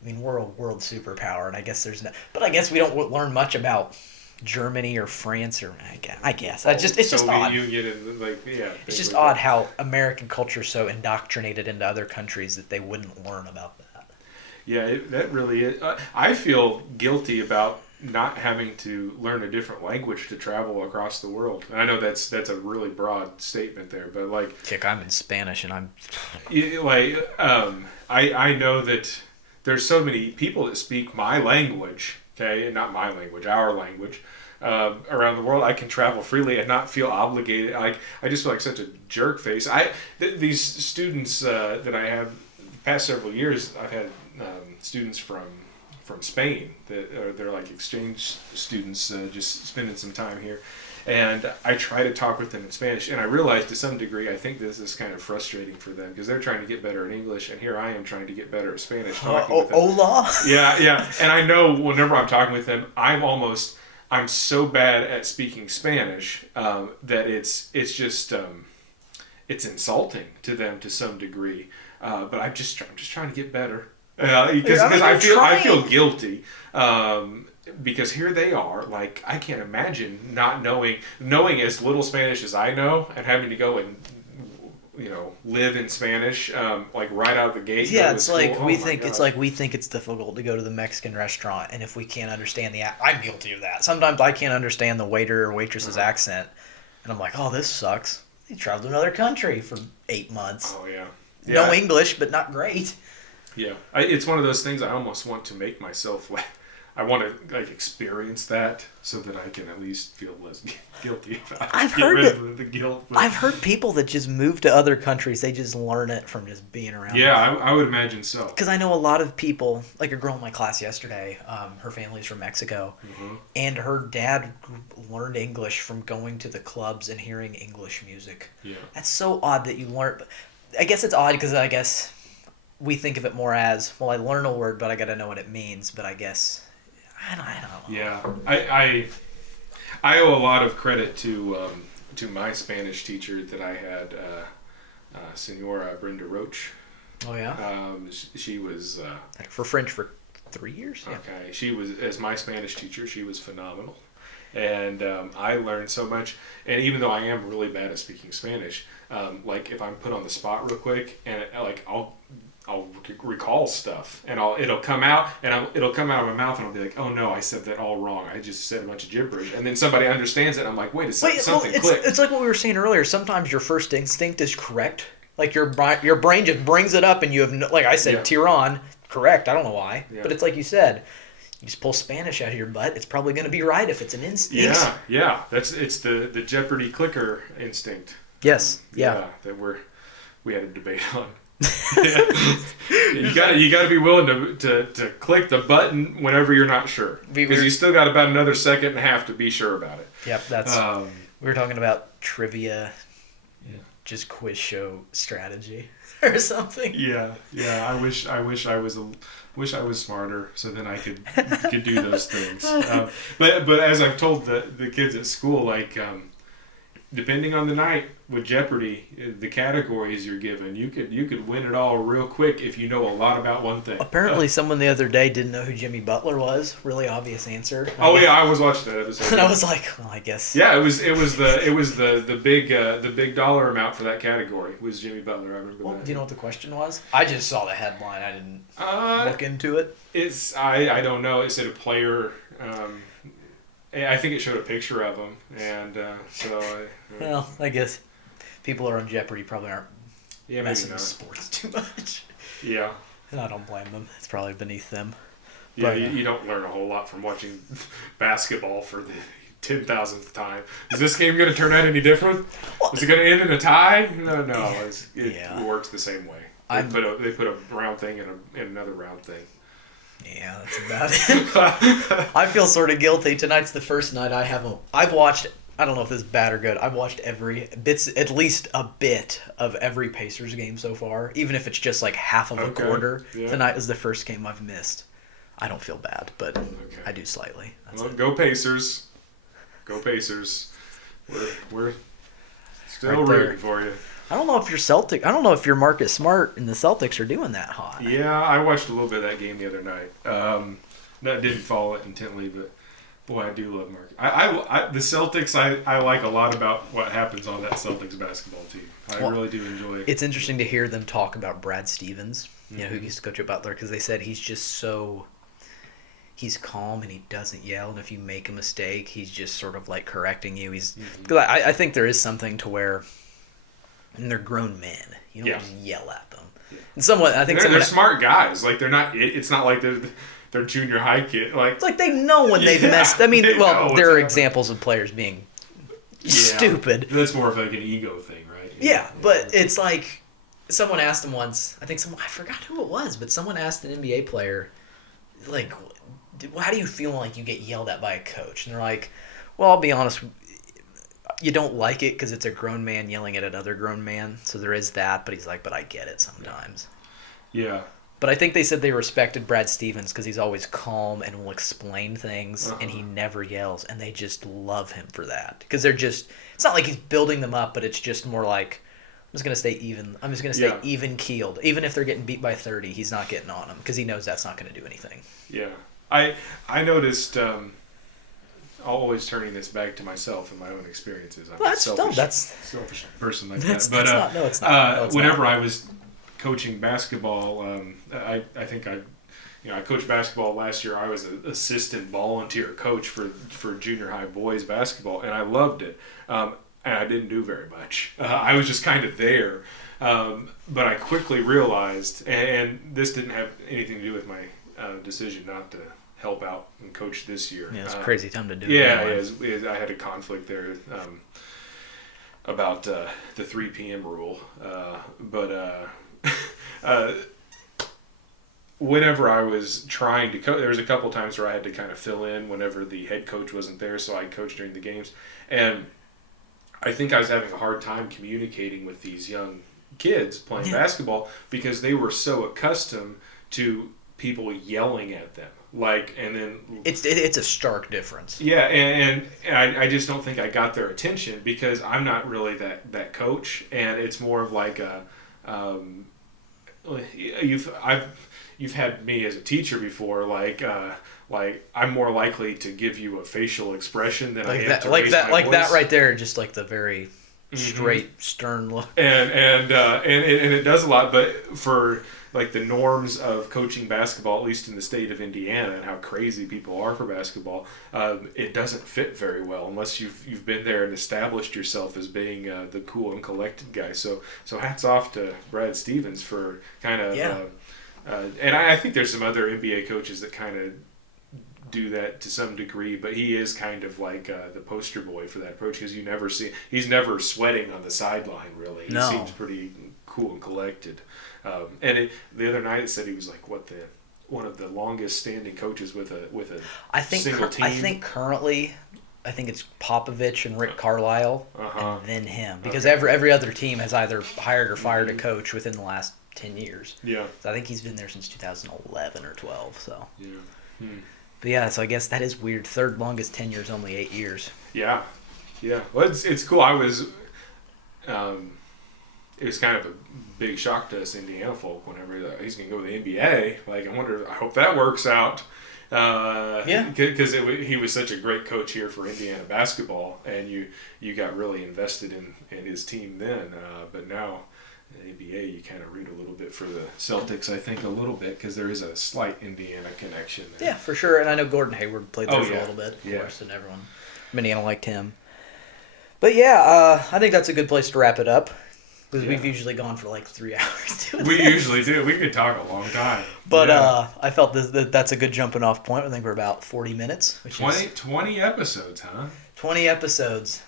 I mean, we're a world superpower, and I guess but I guess we don't learn much about Germany or France or I guess. It's just odd. It's just odd how American culture is so indoctrinated into other countries that they wouldn't learn about that. Yeah, that really is. I feel guilty about not having to learn a different language to travel across the world. And I know that's a really broad statement there, but like... Kick, I'm in Spanish, and I'm... I know that... There's so many people that speak my language, okay, not my language, our language, around the world. I can travel freely and not feel obligated. I just feel like such a jerk face. These students that I have, the past several years, I've had students from Spain they're like exchange students, just spending some time here. And I try to talk with them in Spanish, and I realize to some degree I think this is kind of frustrating for them because they're trying to get better in English, and here I am trying to get better at Spanish. Hola? Yeah. And I know whenever I'm talking with them, I'm so bad at speaking Spanish that it's just it's insulting to them to some degree. But I'm just trying to get better because I feel guilty. Because here they are, like, I can't imagine not knowing as little Spanish as I know and having to go and, live in Spanish, like right out of the gate. Yeah, it's like we think it's difficult to go to the Mexican restaurant, and if we can't understand I'm guilty of that. Sometimes I can't understand the waiter or waitress's accent, and I'm like, oh, this sucks. They traveled to another country for 8 months. Oh, yeah. No English, but not great. Yeah. It's one of those things I almost want to make myself I want to experience that so that I can at least feel less guilty about it. The guilt. I've heard people that just move to other countries. They just learn it from just being around. Yeah, I would imagine so. Because I know a lot of people, like a girl in my class yesterday. Her family's from Mexico, and her dad learned English from going to the clubs and hearing English music. Yeah, that's so odd that you learn. But I guess it's odd because I guess we think of it more as I learn a word, but I got to know what it means. But I guess. I don't know. Yeah, I owe a lot of credit to my Spanish teacher that I had, Senora Brenda Roach. Oh yeah. She was for French for 3 years. Yeah. Okay, she was as my Spanish teacher. She was phenomenal, and I learned so much. And even though I am really bad at speaking Spanish, like if I'm put on the spot real quick, and I'll recall stuff, and it'll come out of my mouth, and I'll be like, oh no, I said that all wrong. I just said a bunch of gibberish, and then somebody understands it. And I'm like, wait a second, something clicked. It's like what we were saying earlier. Sometimes your first instinct is correct. Like your brain just brings it up, and you have like I said, Tiran, correct. I don't know why, but it's like you said. You just pull Spanish out of your butt. It's probably going to be right if it's an instinct. Yeah. It's the Jeopardy clicker instinct. Yes. Yeah. That we had a debate on. You got to be willing to click the button whenever you're not sure, because you still got about another second and a half to be sure about it. Yep, that's. We were talking about trivia, just quiz show strategy or something. Yeah. I wish I was smarter, so then I could do those things. But as I've told the kids at school, like. Depending on the night with Jeopardy, the categories you're given, you could win it all real quick if you know a lot about one thing. Apparently, someone the other day didn't know who Jimmy Butler was. Really obvious answer. I was watching that episode. And I was like, well, I guess. Yeah, it was the big dollar amount for that category was Jimmy Butler. I remember that. Do you know what the question was? I just saw the headline. I didn't look into it. I don't know. It said a player. I think it showed a picture of him, and well, I guess people who are on Jeopardy probably aren't messing with not. Sports too much. Yeah. And I don't blame them. It's probably beneath them. Yeah, but, you don't learn a whole lot from watching basketball for the 10,000th time. Is this game going to turn out any different? Is it going to end in a tie? No. It works the same way. They put a round thing in another round thing. Yeah, that's about it. I feel sort of guilty. Tonight's the first night I've watched, I don't know if this is bad or good, I've watched at least a bit of every Pacers game so far, even if it's just like half of a quarter. Yeah. Tonight is the first game I've missed. I don't feel bad, but I do slightly. Go Pacers. Go Pacers. We're still rooting for you. I don't know if you're Marcus Smart and the Celtics are doing that hot. Yeah, I watched a little bit of that game the other night. That didn't follow it intently, but boy, I do love Marcus. The Celtics, I like a lot about what happens on that Celtics basketball team. I really do enjoy it. It's interesting to hear them talk about Brad Stevens, who used to coach at Butler, because they said he's just so... He's calm and he doesn't yell, and if you make a mistake, he's just sort of like correcting you. Because I think there is something to where... And they're grown men. You don't just yell at them. Yeah. And they're smart guys. Like they're not. It's not like they're junior high kid. Like it's like they know when they've messed. I mean, there are examples of players being stupid. That's more of like an ego thing, right? Yeah, but it's like someone asked him once. I forgot who it was, but someone asked an NBA player, like, how do you feel like you get yelled at by a coach? And they're like, well, I'll be honest. You don't like it because it's a grown man yelling at another grown man. So there is that. But he's like, but I get it sometimes. Yeah. But I think they said they respected Brad Stevens because he's always calm and will explain things. And he never yells. And they just love him for that. Because they're just... It's not like he's building them up, but it's just more like, I'm just going to stay even. I'm just going to stay even-keeled. Even if they're getting beat by 30, he's not getting on them. Because he knows that's not going to do anything. Yeah. I noticed... always turning this back to myself and my own experiences. I'm a selfish person like that. But it's not. Whenever I was coaching basketball, I think I coached basketball last year. I was an assistant volunteer coach for junior high boys basketball, and I loved it. And I didn't do very much. I was just kind of there. But I quickly realized, and this didn't have anything to do with my decision not to help out and coach this year. Yeah, it's a crazy time to do it. Yeah, I had a conflict there about the 3 p.m. rule. But whenever I was trying to coach, there was a couple times where I had to kind of fill in whenever the head coach wasn't there, so I coached during the games. And I think I was having a hard time communicating with these young kids playing basketball because they were so accustomed to people yelling at them. And then it's a stark difference. Yeah, and I just don't think I got their attention because I'm not really that coach, and it's more of like you've had me as a teacher before, like I'm more likely to give you a facial expression than I am to raise my voice. That right there, just like the very straight, stern look. And it does a lot, but for like the norms of coaching basketball, at least in the state of Indiana, and how crazy people are for basketball, it doesn't fit very well unless you've been there and established yourself as being the cool and collected guy. So hats off to Brad Stevens for kind of, and I think there's some other NBA coaches that kind of do that to some degree, but he is kind of like the poster boy for that approach because he's never sweating on the sideline really. He seems pretty cool and collected. The other night it said he was like one of the longest standing coaches with a single team. I think currently, I think it's Popovich and Rick Carlisle, and then him, because every other team has either hired or fired a coach within the last 10 years. Yeah. So I think he's been there since 2011 or 12. So. Yeah. But yeah, so I guess that is weird. Third longest tenure is only 8 years. Yeah. Yeah. Well, it's cool. I was. It was kind of a big shock to us Indiana folk whenever he's going to go to the NBA. Like, I hope that works out. Because he was such a great coach here for Indiana basketball, and you got really invested in his team then. But now, in the NBA, you kind of root a little bit for the Celtics, I think, a little bit, because there is a slight Indiana connection there. Yeah, for sure. And I know Gordon Hayward played there for a little bit, of course, and everyone in Indiana liked him. But yeah, I think that's a good place to wrap it up. Because we've usually gone for like 3 hours doing We this. usually do. We could talk a long time. But I felt that's a good jumping off point. I think we're about 40 minutes. Which 20 episodes, huh? 20 episodes.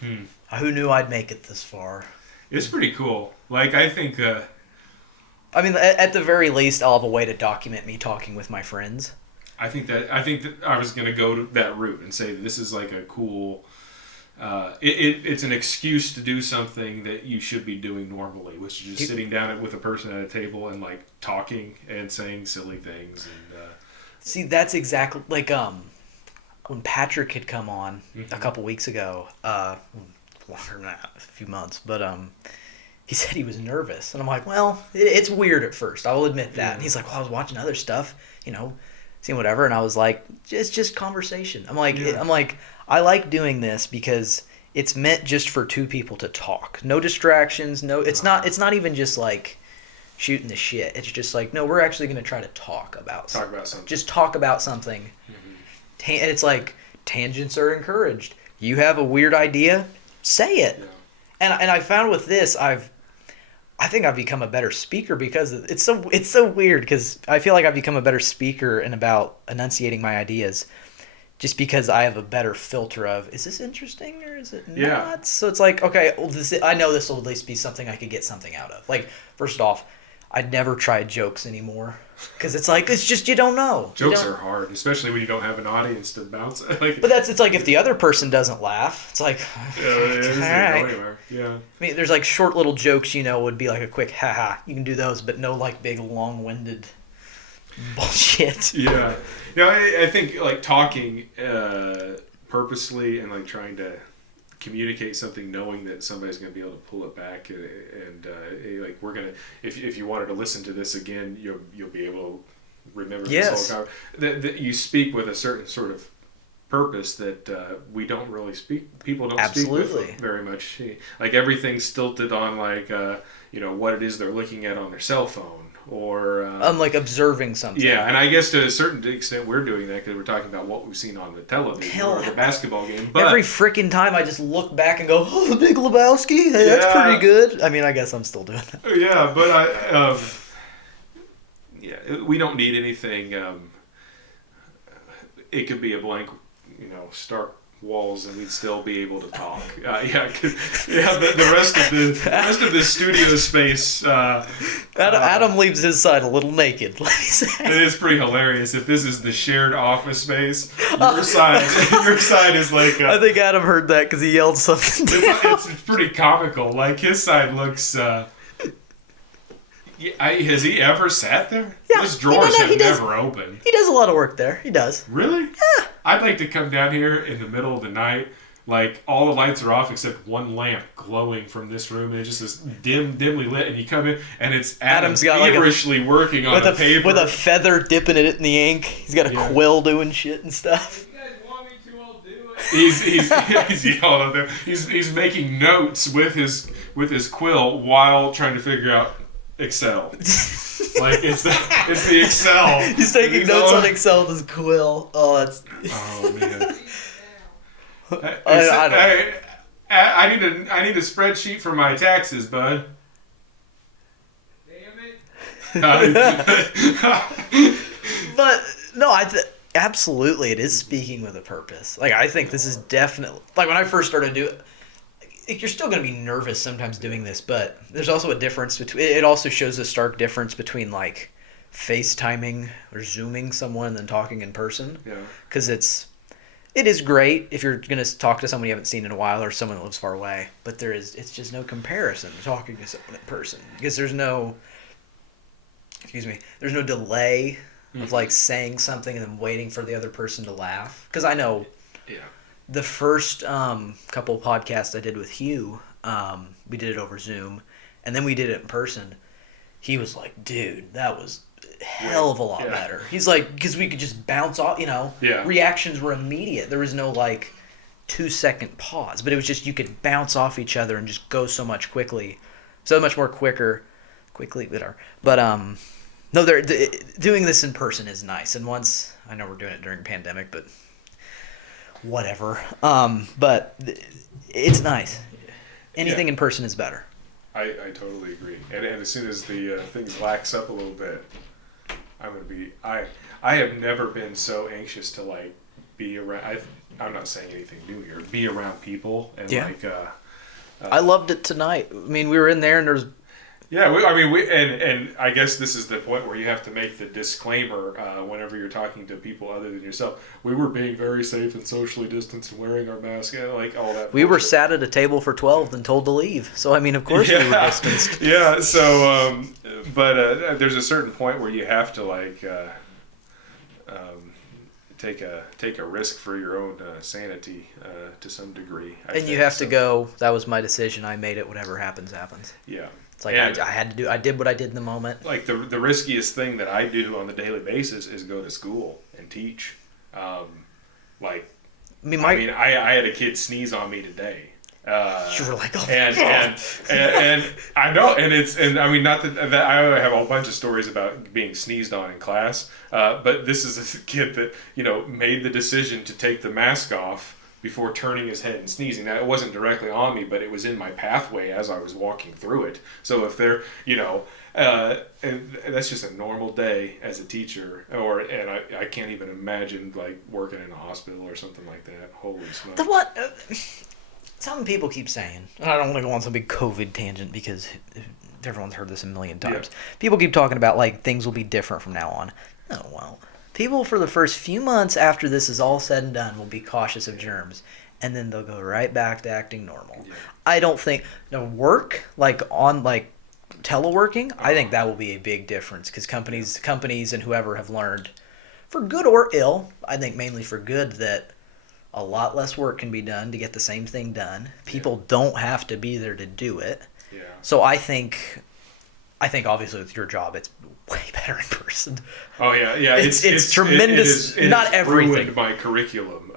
Who knew I'd make it this far? It's pretty cool. Like, I think... I mean, at the very least, I'll have a way to document me talking with my friends. I think that I was going to go to that route and say this is like a cool... it's an excuse to do something that you should be doing normally, which is just sitting down with a person at a table and like talking and saying silly things. And see, that's exactly like when Patrick had come on a couple weeks ago, longer than that, a few months, but he said he was nervous, and I'm like, well, it's weird at first, I will admit that. And he's like, well, I was watching other stuff, seeing whatever, and I was like, it's just conversation. I'm like, I like doing this because it's meant just for two people to talk. No distractions. No, it's not even just like shooting the shit. It's just like, no, we're actually going to try to talk about something. Just talk about something. Mm-hmm. And it's like tangents are encouraged. You have a weird idea, say it. Yeah. And I found with this, I think I've become a better speaker because it's so weird because I feel like I've become a better speaker and about enunciating my ideas. Just because I have a better filter of, is this interesting or is it not? Yeah. So it's like, okay, well, I know this will at least be something I could get something out of. Like, first off, I'd never try jokes anymore. Because it's like, it's just, you don't know. Jokes are hard, especially when you don't have an audience to bounce. But it's like if the other person doesn't laugh, it's like, all right. Yeah. I mean, there's like short little jokes, would be like a quick, haha. You can do those, but no like big long-winded bullshit. Yeah. I think like talking purposely and like trying to communicate something, knowing that somebody's going to be able to pull it back, and like we're gonna, if you wanted to listen to this again, you'll be able to remember this whole that you speak with a certain sort of purpose that we don't really speak. People don't speak with very much. Like everything's stilted on like what it is they're looking at on their cell phone. Or like observing something. Yeah, and I guess to a certain extent we're doing that because we're talking about what we've seen on the television or the basketball game. But every freaking time I just look back and go, "Oh, the Big Lebowski, hey, that's pretty good." I mean, I guess I'm still doing that. Yeah, but we don't need anything. It could be a blank, stark walls, and we'd still be able to talk. The rest of the studio space. Adam leaves his side a little naked. Let me say. It is pretty hilarious. If this is the shared office space, your side is like. I think Adam heard that because he yelled something. It's pretty comical. Like his side looks. Has he ever sat there? Yeah. His drawers have never opened. He does a lot of work there. He does. Really? Yeah. I'd like to come down here in the middle of the night, like all the lights are off except one lamp glowing from this room, and it's just this dimly lit, and you come in, and it's Adam's feverishly working on a paper. With a feather dipping it in the ink. He's got a quill doing shit and stuff. If you guys want me to, I'll do it. He's yelling out there. He's making notes with his quill while trying to figure out Excel. Like it's the Excel. He's taking notes on Excel with his quill. Oh, that's. Oh man. I need a spreadsheet for my taxes, bud. Damn it. But no, absolutely, it is speaking with a purpose. Like I think this is definitely like when I first started doing. you're still going to be nervous sometimes doing this, but there's also a difference between. It also shows a stark difference between like FaceTiming or Zooming someone and then talking in person. Yeah. Because it is great if you're going to talk to someone you haven't seen in a while or someone that lives far away, but it's just no comparison to talking to someone in person because there's no delay of like saying something and then waiting for the other person to laugh. Because I know the first couple podcasts I did with Hugh, we did it over Zoom, and then we did it in person. He was like, dude, that was hell of a lot better. He's like, because we could just bounce off, reactions were immediate. There was no like 2-second pause, but it was just you could bounce off each other and just go so much more quickly, whatever. But no, doing this in person is nice. And once, I know we're doing it during pandemic, but whatever. But it's nice. Anything in person is better. I totally agree. And as soon as the things lax up a little bit, I'm going to be... I have never been so anxious to, like, be around... I'm not saying anything new here. Be around people and, like... I loved it tonight. I mean, we were in there and there's... Yeah, and I guess this is the point where you have to make the disclaimer whenever you're talking to people other than yourself. We were being very safe and socially distanced and wearing our mask, like all that. We were sat at a table for 12 and told to leave. So, I mean, of course we were distanced. Yeah, so, but there's a certain point where you have to, like, take a risk for your own sanity to some degree. And you have to go, that was my decision, I made it, whatever happens, happens. Yeah. It's like I did what I did in the moment. Like the riskiest thing that I do on a daily basis is go to school and teach. I had a kid sneeze on me today. You were like, oh, and I know, and I mean, not that I have a whole bunch of stories about being sneezed on in class, but this is a kid that made the decision to take the mask off before turning his head and sneezing. Now, it wasn't directly on me, but it was in my pathway as I was walking through it. So if they're, and that's just a normal day as a teacher, and I can't even imagine like working in a hospital or something like that. Holy smokes. Some people keep saying, and I don't want to go on some big COVID tangent because everyone's heard this a million times. Yeah. People keep talking about like things will be different from now on. Oh, well. People for the first few months after this is all said and done will be cautious of germs, and then they'll go right back to acting normal. Yeah. I don't think work like on like teleworking. I think that will be a big difference because companies and whoever have learned, for good or ill, I think mainly for good, that a lot less work can be done to get the same thing done. People don't have to be there to do it. Yeah. So I think obviously with your job, it's way better in person. Oh yeah. It's tremendous. Not everything. Ruined my curriculum.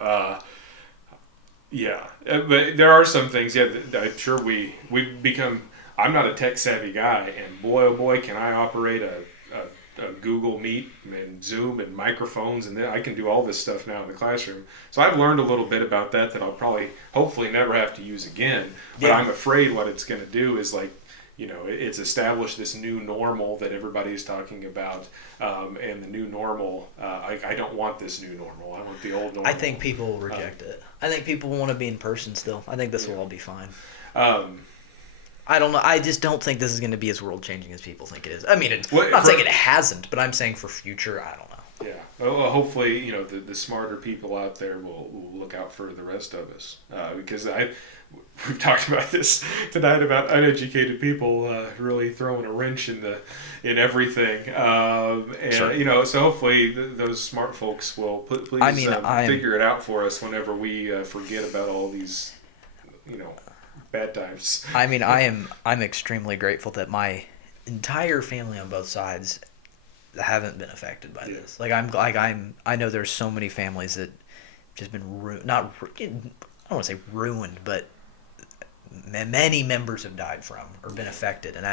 Yeah, but there are some things. Yeah, I'm sure we've become. I'm not a tech savvy guy, and boy oh boy, can I operate a Google Meet and Zoom and microphones, and then I can do all this stuff now in the classroom. So I've learned a little bit about that I'll hopefully never have to use again. But I'm afraid what it's going to do is like, it's established this new normal that everybody's talking about, and the new normal. I don't want this new normal. I want the old normal. I think people will reject it. I think people want to be in person still. I think this will all be fine. I don't know. I just don't think this is going to be as world-changing as people think it is. I mean, I'm not saying it hasn't, but I'm saying for future, I don't know. Yeah. Well, hopefully, the smarter people out there will look out for the rest of us. Because we've talked about this tonight about uneducated people really throwing a wrench in everything. So hopefully those smart folks will please figure it out for us whenever we forget about all these, bad times. I mean, I'm extremely grateful that my entire family on both sides haven't been affected by this. Like I know there's so many families that just been I don't want to say ruined, but many members have died from or been affected, and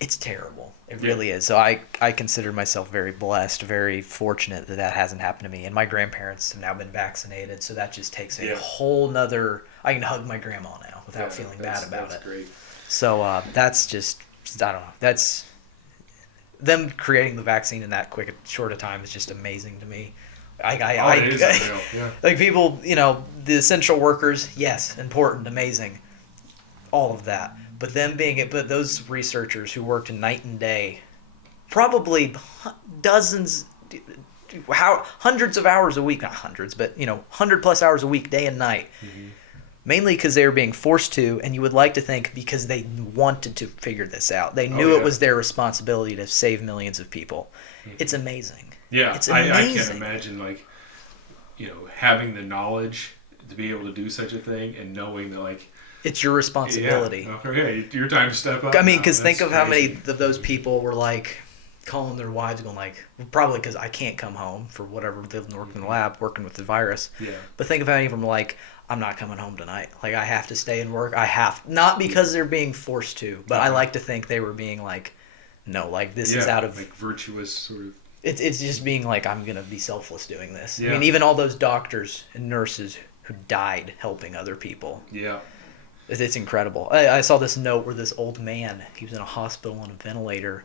it's terrible. It really is. So I consider myself very blessed, very fortunate that hasn't happened to me. And my grandparents have now been vaccinated, so that just takes a whole nother... I can hug my grandma now without feeling bad about it. That's great. So that's just, I don't know. That's... Them creating the vaccine in that short a time is just amazing to me. It is unreal. Yeah. Like people, the essential workers, yes, important, amazing. all of that. But but those researchers who worked night and day, probably hundreds of hours a week, not hundreds, but 100+ hours a week, day and night. Mm-hmm. Mainly because they were being forced to, and you would like to think because they wanted to figure this out. They knew it was their responsibility to save millions of people. Mm-hmm. It's amazing. Yeah, it's amazing. I can't imagine having the knowledge to be able to do such a thing and knowing that it's your responsibility. Yeah, okay, your time to step up. I mean, because think of how many of those people were calling their wives, going probably because I can't come home for whatever they've worked in the lab, working with the virus. Yeah. But think of how many of them I'm not coming home tonight. I have to stay and work. Not because they're being forced to, but I like to think they were being no, this is out of virtuous sort of. It's just being I'm gonna be selfless doing this. Yeah. I mean, even all those doctors and nurses who died helping other people. Yeah. It's incredible. I saw this note where this old man, he was in a hospital on a ventilator,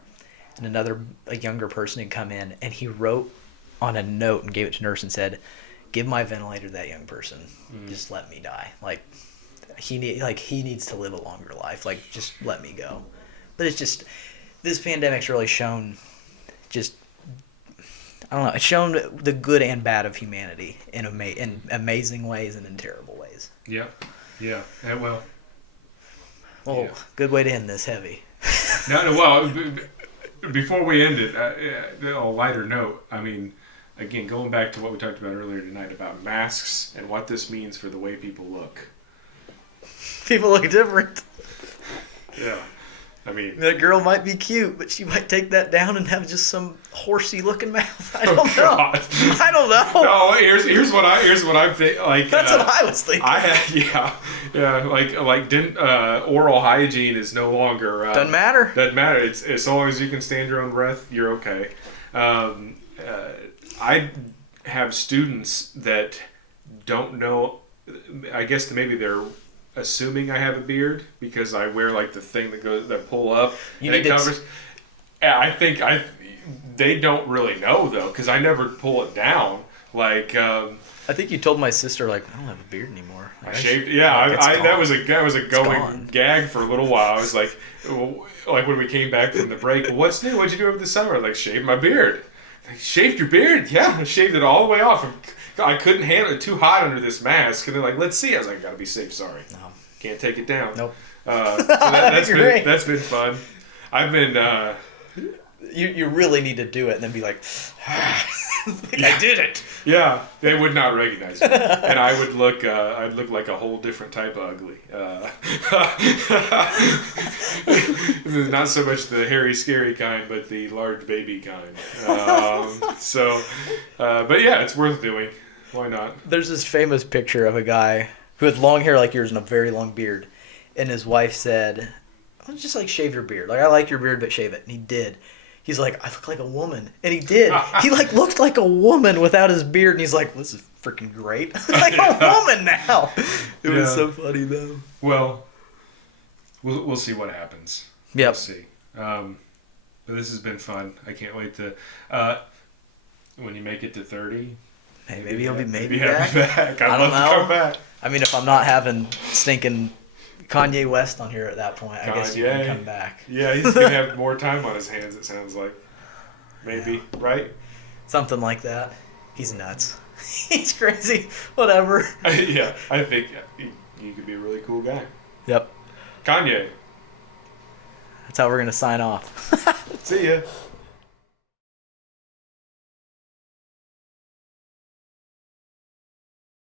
and a younger person had come in, and he wrote on a note and gave it to nurse and said, "Give my ventilator to that young person. Just let me die. He needs to live a longer life. Just let me go." But it's just, this pandemic's really shown I don't know. It's shown the good and bad of humanity in amazing ways and in terrible ways. Yeah. Yeah. Well, good way to end this heavy. Well, before we end it, a lighter note. I mean, again, going back to what we talked about earlier tonight about masks and what this means for the way people look. People look different. Yeah. I mean, that girl might be cute, but she might take that down and have just some horsey looking mouth. I don't know. I don't know. No, here's what I'm thinking. That's what I was thinking. Didn't oral hygiene is no longer doesn't matter. Doesn't matter. It's as long as you can stand your own breath, you're okay. I have students that don't know. I guess maybe they're assuming I have a beard because I wear the thing that pull up and it covers. Yeah, I think they don't really know though because I never pull it down. I think you told my sister I don't have a beard anymore. I shaved. Yeah, that was a going gag for a little while. I was when we came back from the break, what's new? What'd you do over the summer? Shaved my beard. Shaved your beard? Yeah, I shaved it all the way off. I couldn't handle it, too hot under this mask. And they're let's see. I was gotta be safe. Sorry, no, can't take it down. Nope. So that's been fun. I've been. You really need to do it and then be I did it. Yeah, they would not recognize me, and I would look. I'd look like a whole different type of ugly. This is not so much the hairy, scary kind, but the large baby kind. But yeah, it's worth doing. Why not? There's this famous picture of a guy who had long hair like yours and a very long beard, and his wife said, "Just shave your beard. I like your beard, but shave it." And he did. He's I look like a woman. And he did. He looked like a woman without his beard. And he's this is freaking great. A woman now. It was so funny though. Well, we'll see what happens. Yep. We'll see. But this has been fun. I can't wait to, when you make it to 30. Hey, maybe you'll be back. I don't know. Come back. I mean, if I'm not having stinking Kanye West on here at that point, I guess you can come back. Yeah, he's going to have more time on his hands, it sounds like. Maybe, right? Something like that. He's nuts. He's crazy. Whatever. Yeah, I think you could be a really cool guy. Yep. Kanye. That's how we're going to sign off. See ya.